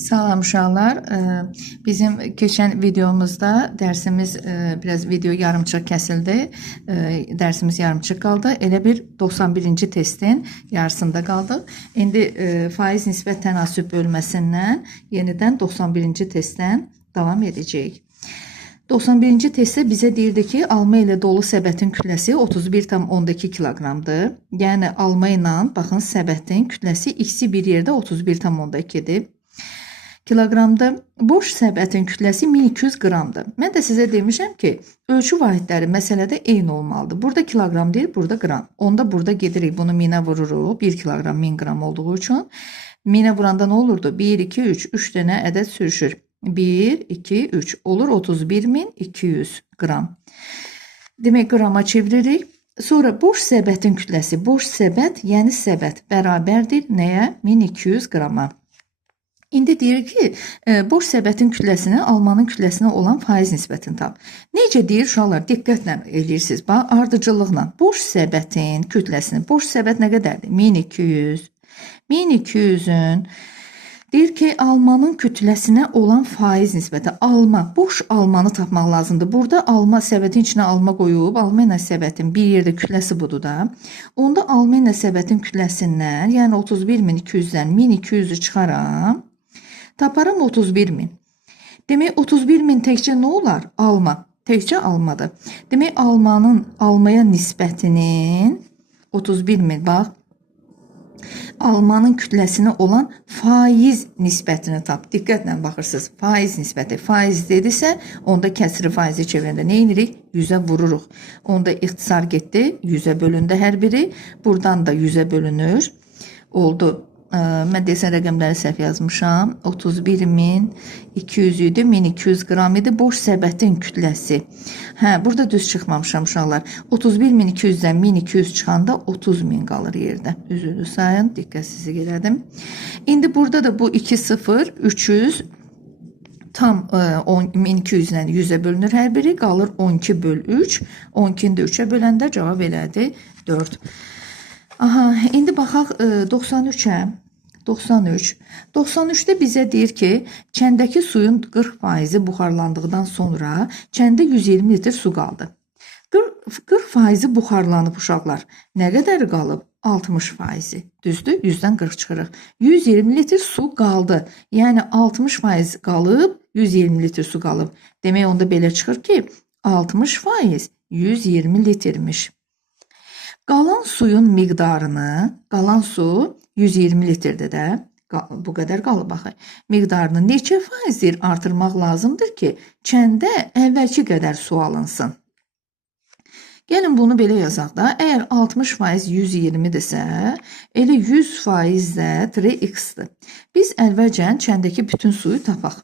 Salam uşaqlar. Bizim keçən videomuzda dərsimiz biraz video yarımçıq kəsildi. Dərsimiz yarımçıq qaldı. Elə bir 91-ci testin yarısında qaldıq. İndi faiz nisbət tənasüb bölməsindən yenidən 91-ci testdən davam edəcəyik. 91-ci testdə bizə deyirdi ki, alma ilə dolu səbətin kütləsi 31,2 kiloqramdır. Yəni alma ilə baxın səbətin kütləsi ikisi bir yerdə 31,2-dir. Kiloqramda. Boş səbətin kütləsi 1200 qramdır. Mən də sizə demişəm ki, ölçü vahidləri məsələdə eyni olmalıdır. Burada kiloqram deyil, burada qram. Onda burada gedirik, bunu minə vururuq. 1 kiloqram 1000 qram olduğu üçün. Minə vuranda nə olurdu? 1, 2, 3. 3 dənə ədəd sürüşür. 1, 2, 3. Olur 31200 qram. Demək, qrama çeviririk. Sonra boş səbətin kütləsi. Boş səbət, yəni səbət bərabərdir nəyə? 1200 qrama. İndi deyir ki, boş səbətin kütləsini almanın kütləsinə olan faiz nisbətini tap. Necə deyir uşaqlar? Diqqətlə eləyirsiniz. Bax, ardıcıllıqla boş səbətin kütləsini. Boş səbət nə qədərdir? 1200. 1200-ün deyir ki, almanın kütləsinə olan faiz nisbəti. Alma, boş almanı tapmaq lazımdır. Burada alma, səbətin içinə alma qoyub, alma ilə səbətin bir yerdə kütləsi budur da. Onda alma ilə səbətin kütləsindən, yəni 31200-dən 1200-ü çıxaram. Taparam 31.000. Demək 31.000 təkcə nə olar? Alma. Təkcə almadır. Demək almaya nisbətinin 31.000 bax. Almanın kütləsinə olan faiz nisbətini tap. Diqqətlə baxırsınız. Faiz nisbəti. Faiz dedisə, onda kəsri faizi çevirəndə nə edirik? 100-ə vururuq. Onda ixtisar getdi. 100-ə bölündü hər biri. Buradan da 100-ə bölünür. Oldu. Mən desən rəqəmləri səhv yazmışam. 31200 idi, 1200 qram idi. Boş səbətin kütləsi. Burada düz çıxmamışam uşaqlar. 31200-dən 1200 çıxanda 30.000 qalır yerdə. Üzülü sayın, diqqətsizlik elədim. İndi burada da bu 2, 0, 300 tam 1200-dən 100-ə bölünür hər biri. Qalır 12 böl 3. 12-ni də 3-ə böləndə cavab elədi 4. Aha, indi baxaq 93-ə. 93. 93-də bizə deyir ki, çəndəki suyun 40% buxarlandıqdan sonra çəndə 120 litr su qaldı. 40% buxarlanıb uşaqlar. Nə qədər qalıb? 60%. Düzdür? 100-dən 40 çıxırıq. 120 litr su qaldı. Yəni 60% qalıb, 120 litr su qalıb. Demək, onda belə çıxır ki, 60% 120 litrmiş. Qalan suyun miqdarını, qalan su 120 litrdir də, bu qədər qalıb baxı. Miqdarını neçə faizdir artırmaq lazımdır ki, çəndə əvvəlki qədər su alınsın. Gəlin bunu belə yazaq da, əgər 60% 120-dirsə, elə 100% də 3x-dir. Biz əvvəlcən çəndəki bütün suyu tapaq.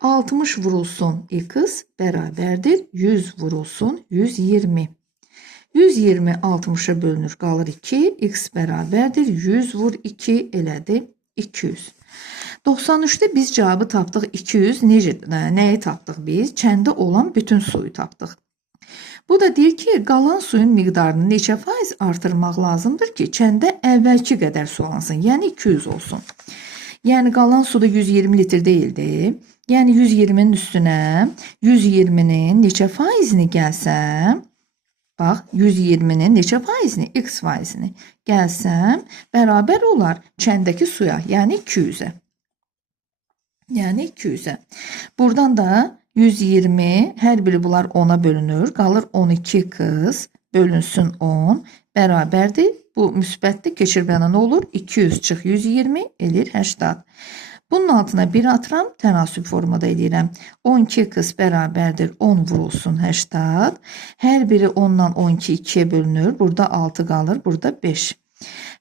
60 vurulsun x bərabərdir 100 vurulsun 120. 120 60-a bölünür, qalır 2, x bərabərdir 100 vur 2 elədi 200. 93-də biz cavabı tapdıq 200. Nəyi tapdıq biz? Çəndə olan bütün suyu tapdıq. Bu da deyir ki, qalan suyun miqdarını neçə faiz artırmaq lazımdır ki, çəndə əvvəlki qədər su alansın, yəni 200 olsun. Yəni qalan suda 120 litr deyildi. Yəni 120-nin üstünə 120-nin neçə faizini gəlsəm, bax, 120-nin neçə faizini, x faizini gəlsəm, bərabər olar çəndəki suya, yəni 200-ə. Yəni 200-ə. Buradan da 120, hər biri bunlar 10-a bölünür, qalır 12 qız, bölünsün 10, bərabərdir. Bu müsbətdir, keçirməyənə nə olur? 200 çıx 120, eləyir 80. Bunun altına 1 atıram, tənasüb formada edirəm. 12 qız bərabərdir 10 vurulsun 80. Hər biri 10-dan 12 2-yə bölünür. Burada 6 qalır, burada 5.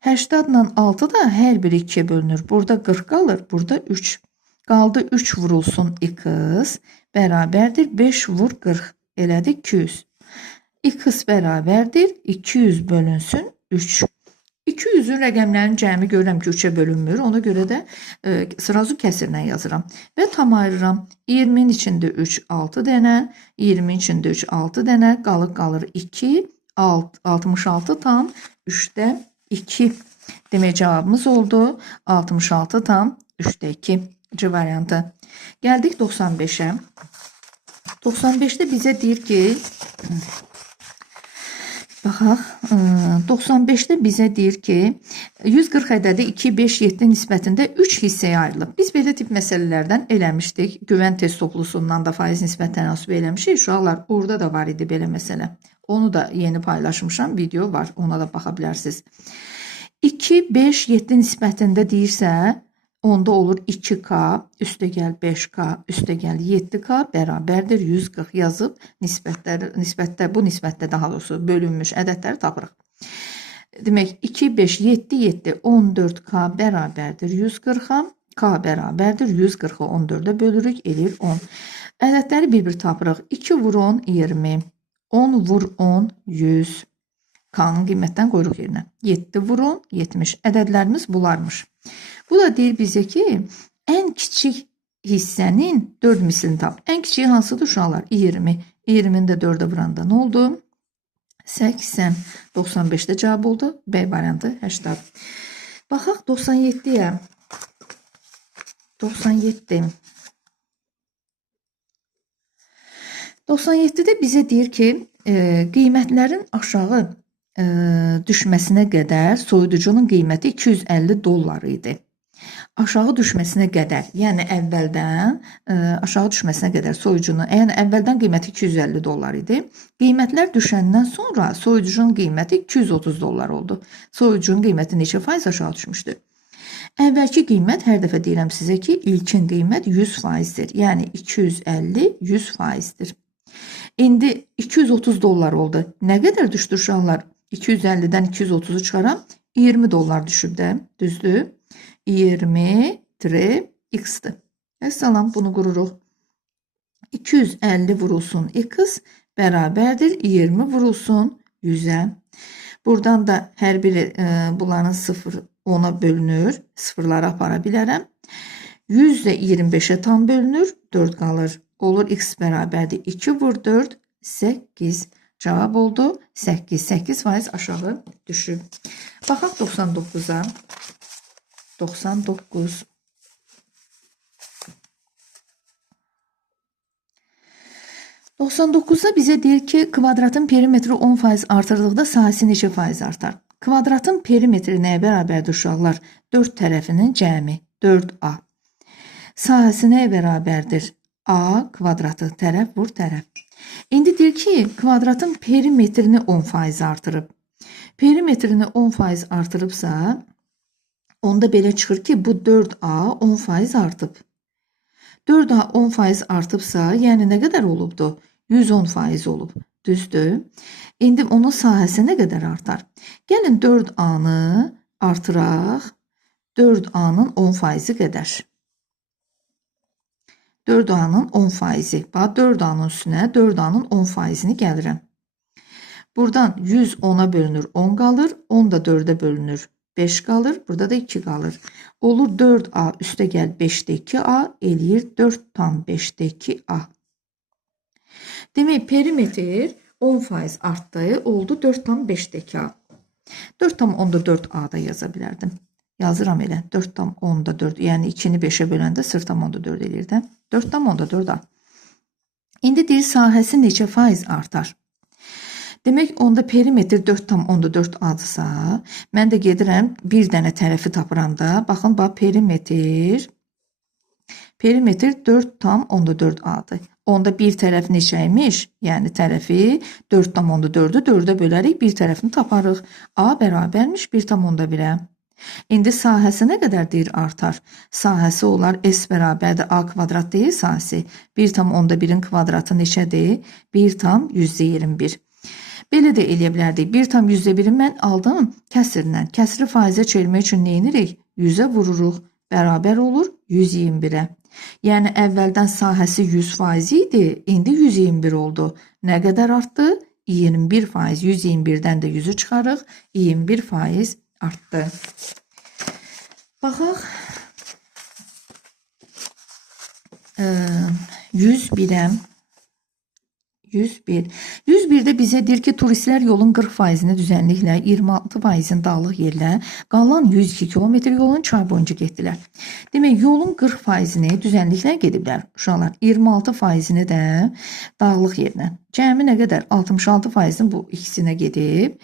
80-dan 6 da hər biri 2-yə bölünür. Burada 40 qalır, burada 3. Qaldı 3 vurulsun x bərabərdir 5 vur 40. Elədi 200. X bərabərdir 200 bölünsün 3. 200-ün rəqəmlərin cəmi görürəm ki, 3-ə bölünmür. Ona görə də sırazu kəsirlə yazıram. Və tam ayırıram. 20-nin içində 3, 6 dənə. 20-nin içində 3, 6 dənə. Qalır 2, 66 tam 3-də 2. Demək cavabımız oldu 66,3 C variantı. Gəldik 95'ə. 95'də bizə deyir ki, baxaq, 95'də bizə deyir ki, 140 ədədi 2, 5, 7 nisbətində 3 hissəyə ayrılıb. Biz belə tip məsələlərdən eləmişdik. Güvən test toplusundan da faiz nisbət tənasübü eləmişik. Uşaqlar, orada da var idi belə məsələ. Onu da yeni paylaşmışam, video var, ona da baxa bilərsiniz. 2, 5, 7 nisbətində deyirsə, onda olur 2K üstəgəl 5K üstəgəl 7K bərabərdir 140 yazıb nisbətdə bu nisbətdə daha doğrusu bölünmüş ədədləri tapırıq. Demək 2, 5, 7, 7, 14K bərabərdir 140-a, K bərabərdir 140-ı 14-ə bölürük, eləyir 10. Ədədləri bir-bir tapırıq. 2 vur 10, 20, 10 vur 10, 100. K-nın qiymətdən qoyuruq yerinə. 7 vur 10, 70. Ədədlərimiz bularmış. Bu da deyir bizə ki, ən kiçik hissənin 4 mislini tap. Ən kiçik hansıdır uşaqlar? 20. 20-ni də 4-ə vuranda nə oldu? 80. 95-də cavab oldu. B variantı 80. Baxaq 97-yə. 97. 97-də bizə deyir ki, qiymətlərin aşağı düşməsinə qədər soyuducunun qiyməti $250 idi. Aşağı düşməsinə qədər, yəni əvvəldən aşağı düşməsinə qədər soyucunun, yəni əvvəldən qiyməti $250 idi. Qiymətlər düşəndən sonra soyuducunun qiyməti $230 oldu. Soyuducunun qiyməti neçə faiz aşağı düşmüşdü? Əvvəlki qiymət, hər dəfə deyirəm sizə ki, ilkin qiymət 100%dir. Yəni 250 100%dir. İndi $230 oldu. Nə qədər düşdü uşaqlar? 250-dən 230-u çıxaram, $20 düşüb də, düzdür? 20 x-dir. Salam, bunu qururuq. 250 vurulsun x bərabərdir 20 vurulsun 100-ə. Buradan da hər biri bunların 0 10-a bölünür. Sıfırları apara bilərəm. 100 də 25-ə tam bölünür. 4 qalır. Olur x bərabərdir 2 vur 4 8. Cavab oldu 8. 8% aşağı düşüb. Baxaq 99-a. 99. 99'da bizə deyir ki, kvadratın perimetri 10% artırdıqda sahəsi neçə faiz artar? Kvadratın perimetri nəyə bərabərdir uşaqlar? 4 tərəfinin cəmi 4A. Sahəsi nəyə bərabərdir? A kvadratı, tərəf vur tərəf. İndi deyir ki, kvadratın perimetrini 10% artırıb. Perimetrini 10% artırıbsa, onda belə çıxır ki, bu 4A 10% artıb. 4A 10% artıbsa, yəni nə qədər olubdu? 110% olub. Düzdür? İndi onun sahəsi nə qədər artar? Gəlin 4A-nı artıraq. 4A-nın 10%-i qədər. 4A-nın 10%-i. Bax, 4A-nın üstünə 4A-nın 10%-ini gəlirəm. Buradan 100 10-a bölünür 10 qalır. 10 da 4-ə bölünür 5 qalır. Burada da 2 qalır. Olur 4A üstə gəl 5-də 2A eləyir 4,5-də 2A. Demək perimetr 10% artdı. Oldu 4,5-də 2A. 4,4A da yaza bilərdim. Yazıram elə 4,4. Yəni 2-ni 5-ə böləndə 0,4 eləyir də. 4,4A. İndi deyir sahəsi neçə faiz artar? Demək, onda perimetr 4,4A-dırsa, mən də gedirəm, bir dənə tərəfi tapıram da. Baxın, perimetr 4,4A-dır. Onda bir tərəf neçəymiş? Yəni tərəfi 4,4-ü 4-ə bölərik, bir tərəfini taparıq. A bərabərmiş 1,1-ə. İndi sahəsi nə qədər deyir artar? Sahəsi olar S bərabərdir A kvadrat deyil sahəsi. 1,1-in kvadratı neçədir? 1,121. Belə də eləyə bilərdik. 1,101-i mən aldım kəsirlə. Kəsiri faizə çevirmək üçün nə edirik? 100-ə vururuq. Bərabər olur 121-ə. Yəni əvvəldən sahəsi 100% idi, indi 121 oldu. Nə qədər artdı? 21%. 121-dən də 100-ü çıxarıq. 21% artdı. Baxaq. 101-ə. 101. 101-də bizə deyir ki, turistlər yolun 40%-ni düzənliklə, 26%-ni dağlıq yerlə, qalan 102 kilometr yolun çay boyunca getdilər. Demək, yolun 40%-ni düzənliklə gediblər uşaqlar, 26%-ni də dağlıq yerlə. Cəmi nə qədər? 66%-ni bu ikisinə gedib.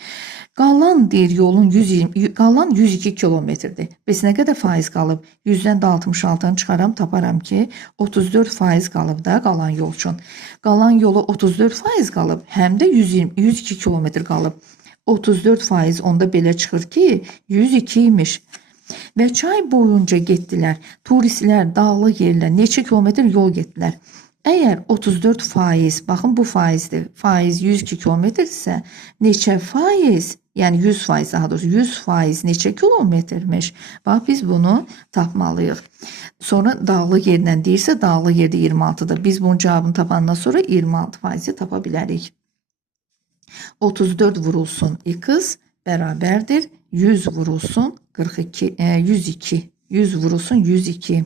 Qalan deyir yolun 102 kilometrdir. Bəs nə qədər faiz qalıb? 100-dən də 66-nı çıxaram, taparam ki, 34% qalıb da qalan yol üçün. Qalan yolu 34% qalıb, həm də 102 kilometr qalıb. 34% onda belə çıxır ki, 102 imiş. Və çay boyunca getdilər. Turistlər dağlıq yerlə neçə kilometr yol getdilər? Əgər 34%, baxın bu faizdir, faiz 102 kilometr isə neçə faiz, yəni 100% daha doğrusu 100% neçə kilometrmiş? Bax, biz bunu tapmalıyıq. Sonra dağlıq yerlə deyirsə, dağlıq yerdə 26-dır. Biz bunun cavabını tapandan sonra 26%-i tapa bilərik. 34 vurulsun x bərabərdir 100 vurulsun 102. 100 vurulsun 102.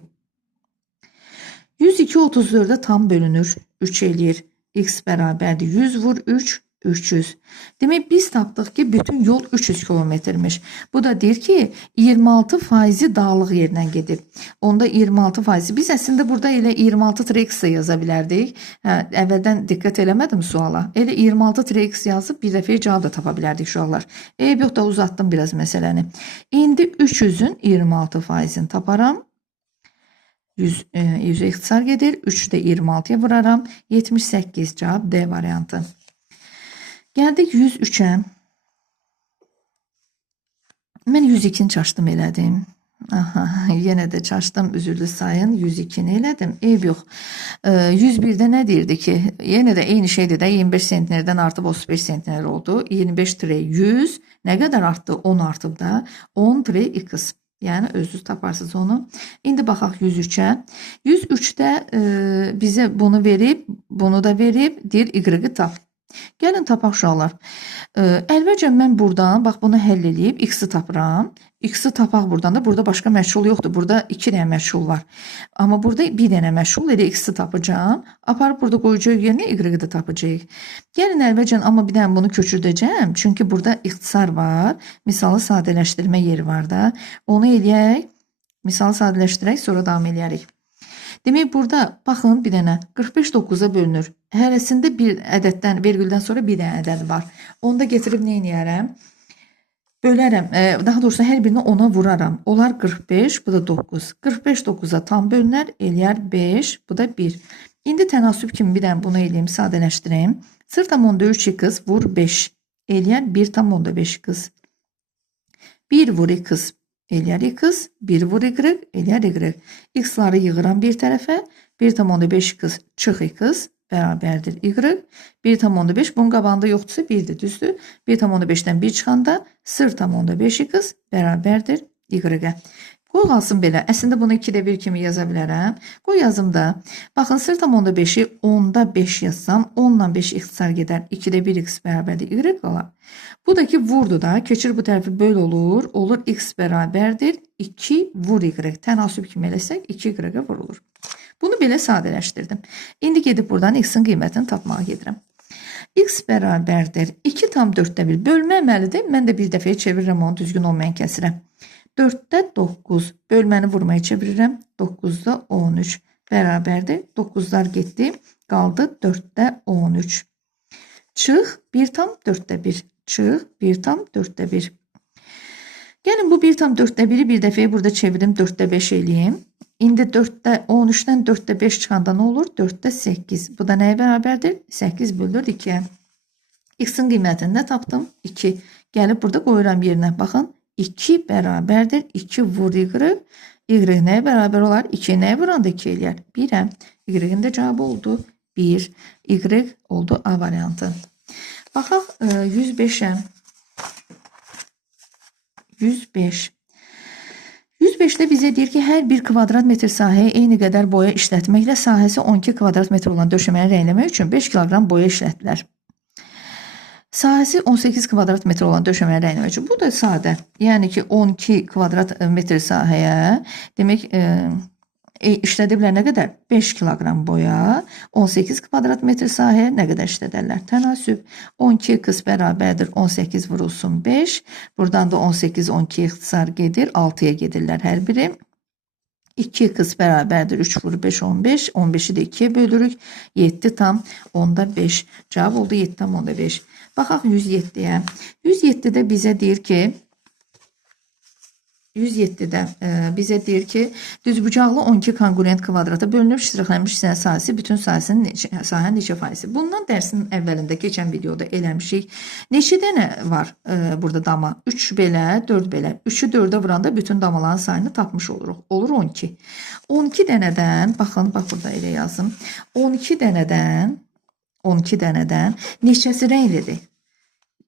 102 34'e tam bölünür. 3 eləyir. X bərabərdir. 100 vur 3. 300. Demək biz tapdıq ki, bütün yol 300 kilometrmiş. Bu da deyir ki, 26% dağlıq yerlə gedib. Onda 26%. Biz əslində burada elə 26-x yaza bilərdik. Əvvəldən diqqət eləmədim suala. Elə 26-x yazıb bir dəfə cavab da tapa bilərdik uşaqlar. Yox da uzatdım biraz məsələni. İndi 300-ün 26%-ni taparam. 100'e ixtisar gedir. 3'də 26'ya vuraram. 78 cavab D variantı. Gəldik 103'ə. Mən 102'ni çaşdım elədim. Aha, yenə də çaşdım, üzürlü sayın. 102'ni elədim. Yox. 101'də nə deyirdi ki? Yenə də eyni şeydir də 25 sentnerdən artıb 35 sentner oldu. 25-100 nə qədər artdı? 10 artıb da. 10-x. Yəni özünüz taparsınız onu. İndi baxaq 103'ə. 103'də bizə bunu verib, bunu da verib, deyir y-i tap. Gəlin tapaq uşaqlar. Əvvəlcə mən buradan, bax bunu həll eləyib, x-i tapıram. X-i tapaq buradan da, burada başqa məşğul yoxdur. Burada 2 dənə məşğul var. Amma burada bir dənə məşğul, elə x-i tapacağım. Aparıb burada qoyacaq yerinə y-i də tapacaq. Gəlin əvvəlcə, amma bir dənə bunu köçürdəcəm. Çünki burada ixtisar var. Misalı sadələşdirmə yeri var da. Onu eləyək. Misalı sadələşdirək, sonra davam eləyərik. Demək, burada baxın bir dənə 45 9'a bölünür. Hərəsində bir ədəddən, vergüldən sonra bir dənə ədəd var. Onu da getirib nə edərəm? Bölərəm. Daha doğrusu hər birini 10'a vuraram. Olar 45, bu da 9. 45 9'a tam bölünər, eləyər 5, bu da 1. İndi tənasüb kimi bir dənə bunu eləyim, sadələşdirəyim. 0,3x vur 5, eləyər 1,5x. 1 vur x. Eləyər x, 1 vur y, eləyər y. X-ları yığıram bir tərəfə, 1,5x çıx x bərabərdir y. 1,5 bunun qabağında yoxdursa 1'dir, düzdür. 1,5'dən 1 çıxanda 0,5x bərabərdir y-ə. Qoy qalsın belə. Əslində bunu 2'də 1 kimi yaza bilərəm. Qoy yazım da. Baxın 0,5'i 10'da 5 yazsam 10'dan 5 ixtisar gedər. 2'də 1x bərabərdir y qalar. Bu da ki vurdu da. Keçir bu tərəfi böl olur. Olur x bərabərdir 2 vur y. Tənasüb kimi eləsək 2 y vurulur. Bunu belə sadələşdirdim. İndi gedib buradan x-in qiymətini tapmağa gedirəm. X bərabərdir 2,4'də 1 bölmə əməlidir. Mən də bir dəfəyə çevirirəm onu düzgün olmayan kəsirə. 4'də 9 bölməni vurmaya çevirirəm. 9'da 13 bərabərdir. 9'lar getdi. Qaldı 4'də 13. Çıx 1,4'də 1. Çıx 1,4'də 1. Gəlin bu 1,4'də 1'i bir dəfəyə burada çevirim 4'də 5 eləyim. İndi 13'dən 4'də 5 çıxanda nə olur? 4'də 8. Bu da nəyə bərabərdir? 8 bölür 2'yə. X-in qiymətini nə tapdım? 2. Gəlib burada qoyuram yerinə. Baxın. 2 bərabərdir. 2 vur y. Y nəyə bərabər olar? 2 nəyə vuranda 2 eləyər? 1'ə. Y-in də cavabı oldu 1. Y oldu A variantı. Baxaq 105'ə. 105. 105'də bizə deyir ki, hər bir kvadrat metr sahəyə eyni qədər boya işlətməklə sahəsi 12 kvadrat metr olan döşəməni rəngləmək üçün 5 kiloqram boya işlətdilər. Sahəsi 18 kvadrat metr olan döşəməni rəngləmək üçün. Bu da sadə. Yəni ki, 12 kvadrat metr sahəyə demək İşlədiblər nə qədər? 5 kiloqram boya, 18 kvadrat metr sahə nə qədər işlədərlər? Tənasüb 12x bərabərdir 18 vurulsun 5. Buradan da 18 12 ixtisar gedir, 6-ya gedirlər hər biri. 2x bərabərdir 3 vur 5 15. 15-i də 2-yə bölürük. 7 tam onda 5. Cavab oldu 7 tam onda 5. Baxaq 107-yə. 107-də bizə deyir ki 107-də bizə deyir ki, düzbucaqlı 12 konqurent kvadrata bölünüb ştrixlənmiş hissənin sahəsi bütün sahənin neçə faizi. Bundan dərsin əvvəlində keçən videoda eləmişik. Neçə dənə var burada dama? 3 belə, 4 belə. 3-ü 4-ə vuranda bütün damaların sayını tapmış oluruq. Olur 12. 12 dənədən, baxın, bax burada elə yazım. 12 dənədən neçəsi rənglidir?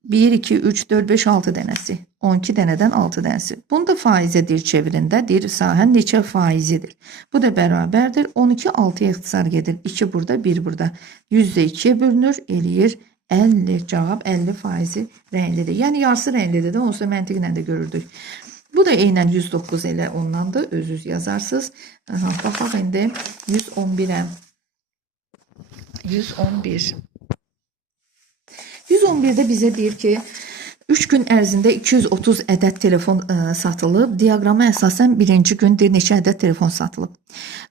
1, 2, 3, 4, 5, 6 dənəsi. 12 dənədən 6 dənəsi. Bunu da faizədir çevirində. Deyir, sahə neçə faizidir? Bu da bərabərdir. 12, 6-ya ixtisar gedir. 2 burada, 1 burada. 100 də 2-yə bölünür, eləyir 50. Cavab 50 faizi rənglidir. Yəni, yarısı rənglidir də, onsuz da məntiqlə də görürdük. Bu da eynən 109 elə ondandır. Özünüz yazarsınız. Baxaq indi 111-ə. 111. 111-də bizə deyir ki, 3 gün ərzində 230 ədəd telefon satılıb. Diaqrama əsasən birinci gün deyir neçə ədəd telefon satılıb.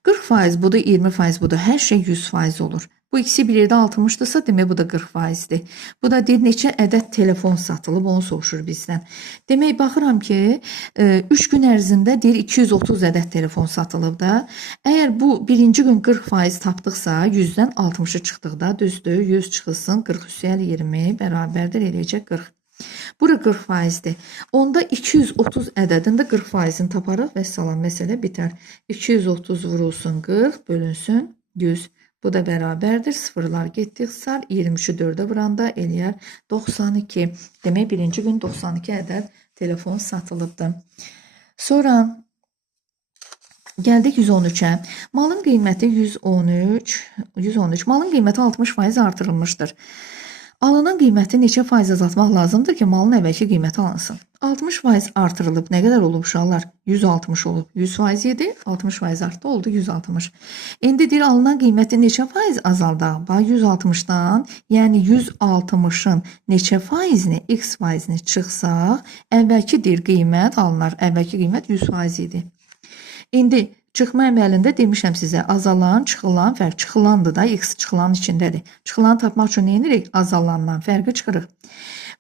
40% budur, 20% budur. Hər şey 100% olur. Bu ikisi bir yerdə 60-dırsa, demək bu da 40%dir. Bu da deyir neçə ədəd telefon satılıb, onu soruşur bizdən. Demək, baxıram ki, 3 gün ərzində deyir 230 ədəd telefon satılıb da. Əgər bu birinci gün 40% tapdıqsa, 100-dən 60-ı çıxdıqda, düzdür, 100 çıxılsın, 40 üstəl 20 bərabərdir, eləyəcək 40. Bura 40%dir. Onda 230 ədədində 40%-ni taparıq və salam, məsələ bitər. 230 vurulsun 40, bölünsün 100. Bu da bərabərdir. Sıfırlar getdi, ixtisar 23-ü 4-ə vuranda eləyər 92. Demək, birinci gün 92 ədəd telefon satılıbdır. Sonra gəldik 113-ə. Malın qiyməti 113. Malın qiyməti 60% artırılmışdır. Alınan qiyməti neçə faiz azaltmaq lazımdır ki, malın əvvəlki qiyməti alınsın? 60% artırılıb. Nə qədər olub uşaqlar? 160 olub. 100% yedi, 60% artdı, oldu 160. İndi deyir, alınan qiyməti neçə faiz azaldaq? Bax, 160-dan, yəni 160-ın neçə faizini, x faizini çıxsaq, əvvəlki deyir qiymət alınar. Əvvəlki qiymət 100% idi. İndi çıxma əməlində demişəm sizə, azalan, çıxılan fərq. Çıxılandır da, x çıxılanın içindədir. Çıxılanı tapmaq üçün nə edirik? Azalandan fərqi çıxırıq.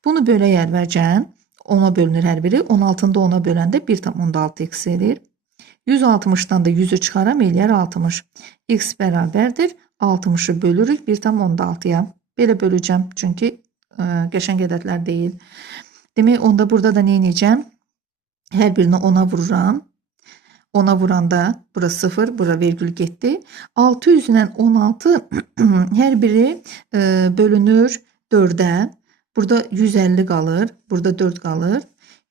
Bunu bölək əvvəlcən, 10-a bölünür hər biri. 16-da 10-a böləndə 1,6x edir. 160-dan da 100-ü çıxaram, eləyər 60. X bərabərdir. 60-ı bölürük 1,6-ya. Belə böləcəm, çünki qəşəng ədədlər deyil. Demək, onda burada da nə edəcəm? Hər birini 10-a vururam. 10-a vuranda bura 0, bura vergül getdi. 600 ilə 16 hər biri bölünür 4-ə. Burada 150 qalır, burada 4 qalır.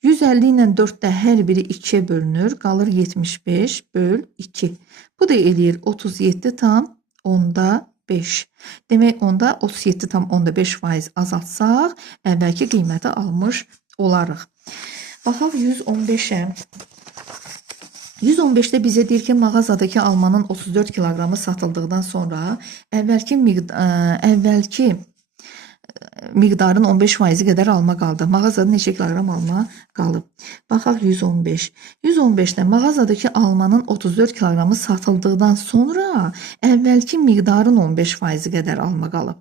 150 ilə 4-də hər biri 2-yə bölünür, qalır 75 böl 2. Bu da eləyir 37 tam onda 5. Demək, onda 37 tam onda 5% azaltsaq, əvvəlki qiyməti almış olarıq. Baxaq 115-ə. 115-də bizə deyir ki, mağazadakı almanın 34 kiloqramı satıldıqdan sonra əvvəlki miqdarın 15% qədər alma qaldı. Mağazada neçə kiloqram alma qalıb? Baxaq 115. 115-də mağazadakı almanın 34 kiloqramı satıldıqdan sonra əvvəlki miqdarın 15% qədər alma qalıb.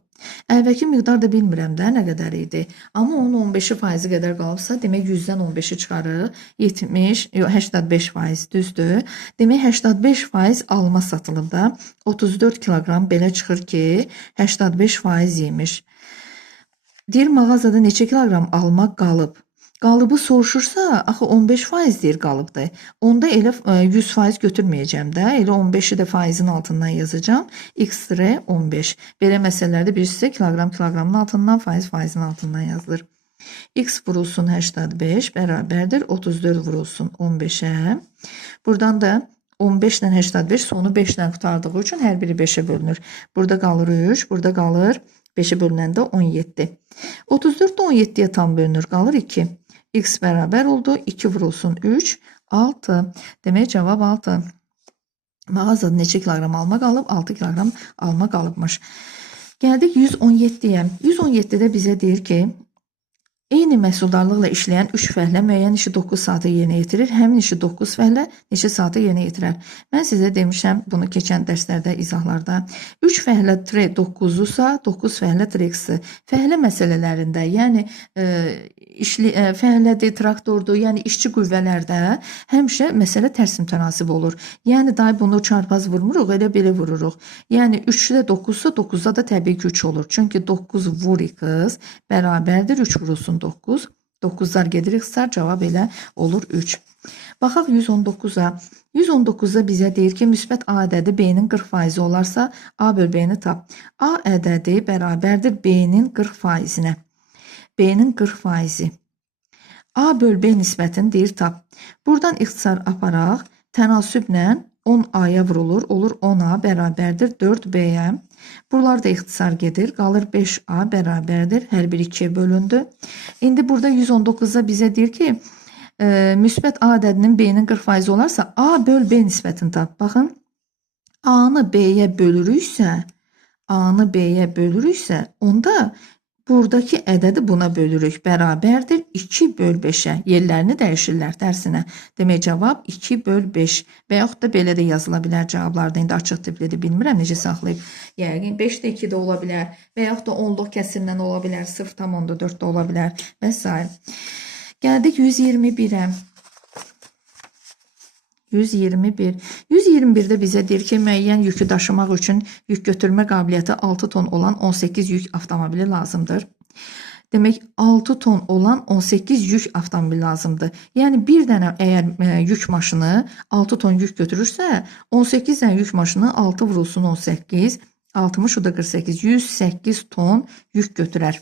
Əvvəlki miqdar da bilmirəm də nə qədər idi. Amma onun 15% qədər qalıbsa, demək 100-dən 15-i çıxarıq. 85% düzdür. Demək 85% alma satılıb da. 34 kiloqram belə çıxır ki, 85% yemiş. Deyir, mağazada neçə kiloqram alma qalıb? Qalıbı soruşursa, axı 15% deyir qalıbdır. Onda elə 100% götürməyəcəm də. Elə 15-i də faizin altından yazacağım. X-15. Belə məsələlərdə birisi kiloqramın altından, faizin altından yazılır. X vurulsun 85 bərabərdir. 34 vurulsun 15-ə. Buradan da 15 ilə 85 sonu 5 ilə qutardığı üçün hər biri 5-ə bölünür. Burada qalır 3, burada qalır 5-ə bölünəndə 17. 34 də 17-yə tam bölünür, qalır 2. X bərabər oldu. 2 vurulsun 3, 6. Demək, cavab 6. Mağazada neçə kiloqram alma qalıb? 6 kiloqram alma qalıbmış. Gəldik 117-yə. 117-də bizə deyir ki, eyni məhsuldarlıqla işləyən 3 fəhlə müəyyən işi 9 saata yerinə yetirir. Həmin işi 9 fəhlə neçə saata yerinə yetirər? Mən sizə demişəm bunu keçən dərslərdə, izahlarda. 3 fəhlə 9-dursa, 9 fəhlə x-dir. Fəhlə məsələlərində, yəni fəhlədir, traktordur, yəni işçi qüvvələrdə həmişə məsələ tərs mütənasib olur. Yəni day bunu çarpaz vurmuruq, elə belə vururuq. Yəni 3-də 9-sa 9-da da təbii ki 3 olur. Çünki 9 vur x bərabərdir 3 vurulsun 9. 9'lar gedir xsar, cavab elə olur 3. Baxaq 119-a. 119-da bizə deyir ki, müsbət A ədədi B-nin 40% olarsa, A böl B-ni tap. A ədədi bərabərdir B-nin 40%-nə. B-nin 40%. A böl B nisbətini deyir tap. Buradan ixtisar aparaq, tənasüblə 10A-ya vurulur, olur 10A bərabərdir 4B-yə. Buralarda ixtisar gedir, qalır 5A bərabərdir, hər bir 2-yə bölündü. İndi burada 119-da bizə deyir ki, müsbət A ədədinin B-nin 40% olarsa, A böl B nisbətini tap. Baxın, A-nı B-yə bölürüksə, onda buradakı ədədi buna bölürük. Bərabərdir 2 böl 5-ə. Yerlərini dəyişirlər tərsinə. Demək, cavab 2 böl 5. Və yaxud da belə də yazıla bilər cavablarda. İndi açıq tiplidir, bilmirəm necə saxlayıb. Yəqin 5-də 2-də ola bilər. Və yaxud da 10-luq kəsirlə ola bilər. 0,4-də ola bilər. Və s. Gəldik 121-ə. 121. 121-də bizə deyir ki, müəyyən yükü daşımaq üçün yük götürmə qabiliyyəti 6 ton olan 18 yük avtomobili lazımdır. Demək, 6 ton olan 18 yük avtomobili lazımdır. Yəni, bir dənə əgər yük maşını 6 ton yük götürürsə, 18 dənə yük maşını 6 vurulsun 18, 60, o da 48, 108 ton yük götürər.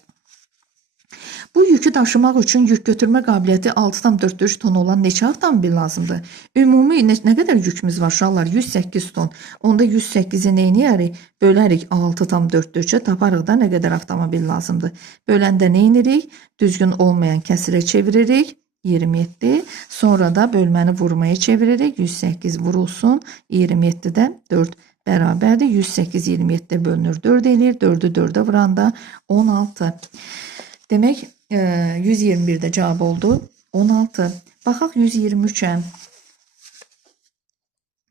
Bu yükü daşımaq üçün yük götürmə qabiliyyəti 6,4 ton olan neçə avtomobil lazımdır? Ümumi nə qədər yükümüz var uşaqlar? 108 ton. Onda 108-i nə edirik? Bölərik 6,4-ə, taparıq da nə qədər avtomobil lazımdır. Böləndə nə edirik? Düzgün olmayan kəsirə çeviririk. 27. Sonra da bölməni vurmaya çeviririk. 108 vurulsun. 27-də 4 bərabərdir. 108 27-də bölünür. 4 eləyir. 4'ü 4'ə vuranda 16. Demək, 121-də cavab oldu 16. Baxaq 123-ə.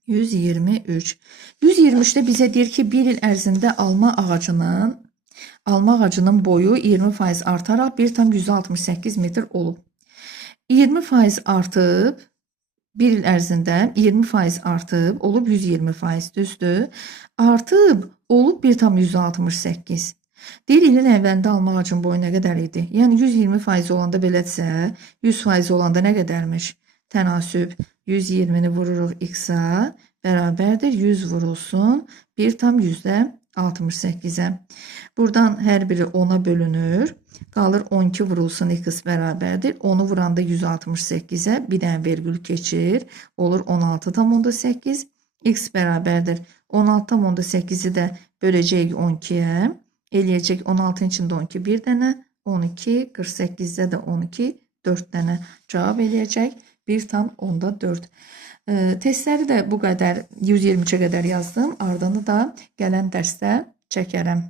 123. 123-də bizə deyir ki, bir il ərzində alma ağacının boyu 20% artaraq 1,168 metr olub. 20% artıb, bir il ərzində 20% artıb, olub 120%, düzdür. Artıb, olub 1,168. Deyir, ilin əvvəlində alma ağacın boyu nə qədər idi? Yəni 120% olanda belədirsə, 100% olanda nə qədərmiş? Tənasüb 120-ni vururuq x-a, bərabərdir 100 vurulsun 1,68-ə. Buradan hər biri 10'a bölünür. Qalır 12 vurulsun x bərabərdir. 10'u vuranda 168'ə, bir dənə vergül keçir. Olur 16,8. X bərabərdir 16,8'i də böləcəyik 12'yə. Eləyəcək 16'ın içində 12 bir dənə, 12, 48'də də 12, 4 dənə cavab eləyəcək. 1,4. Testləri də bu qədər 123'ə qədər yazdım. Ardını da gələn dərsdə çəkərəm.